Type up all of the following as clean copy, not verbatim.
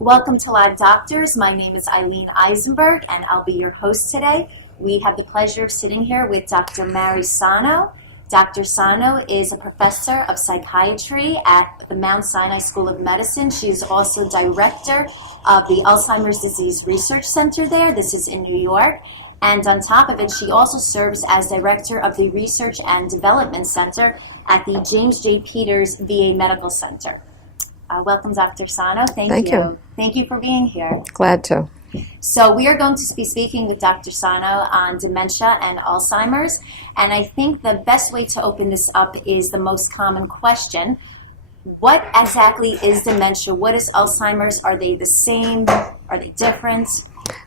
Welcome to Live Doctors. My name is Eileen Eisenberg, and I'll be your host today. We have the pleasure of sitting here with Dr. Mary Sano. Dr. Sano is a professor of psychiatry at the Mount Sinai School of Medicine. She is also director of the Alzheimer's Disease Research Center there. This is in New York. And on top of it, she also serves as director of the Research and Development Center at the James J. Peters VA Medical Center. Welcome, Dr. Sano. Thank you. Thank you for being here. Glad to. So we are going to be speaking with Dr. Sano on dementia and Alzheimer's. And I think the best way to open this up is the most common question. What exactly is dementia? What is Alzheimer's? Are they the same? Are they different?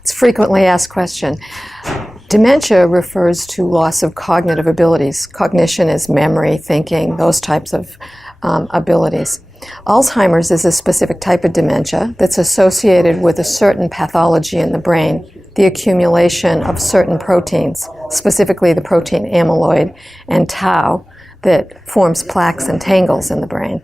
It's a frequently asked question. Dementia refers to loss of cognitive abilities. Cognition is memory, thinking, those types of abilities. Alzheimer's is a specific type of dementia that's associated with a certain pathology in the brain, the accumulation of certain proteins, specifically the protein amyloid and tau, that forms plaques and tangles in the brain.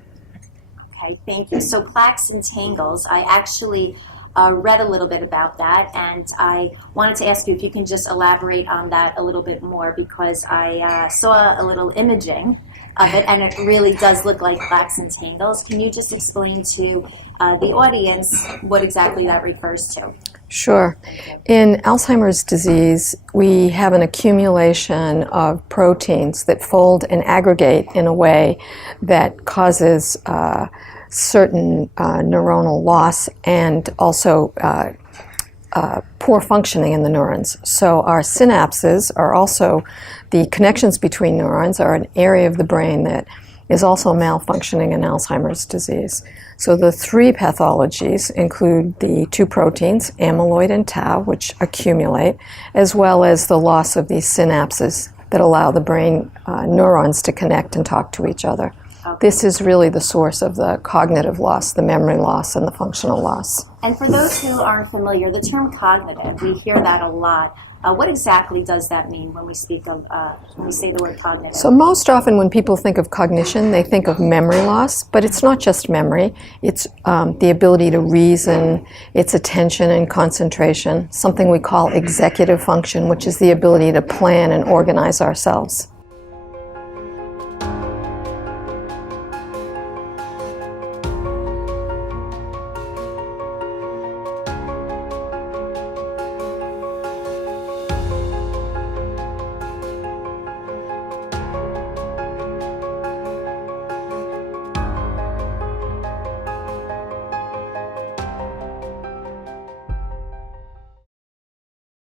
Okay, thank you. So plaques and tangles, I actually read a little bit about that, and I wanted to ask you if you can just elaborate on that a little bit more, because I saw a little imaging of it, and it really does look like plaques and tangles. Can you just explain to the audience what exactly that refers to? Sure. In Alzheimer's disease, we have an accumulation of proteins that fold and aggregate in a way that causes certain neuronal loss and also poor functioning in the neurons. So our synapses are also, the connections between neurons are an area of the brain that is also malfunctioning in Alzheimer's disease. So the three pathologies include the two proteins, amyloid and tau, which accumulate, as well as the loss of these synapses that allow the brain neurons to connect and talk to each other. This is really the source of the cognitive loss, the memory loss, and the functional loss. And for those who aren't familiar, the term cognitive, we hear that a lot. What exactly does that mean when we speak of, when we say the word cognitive? So most often when people think of cognition, they think of memory loss, but it's not just memory. It's the ability to reason, it's attention and concentration, something we call executive function, which is the ability to plan and organize ourselves.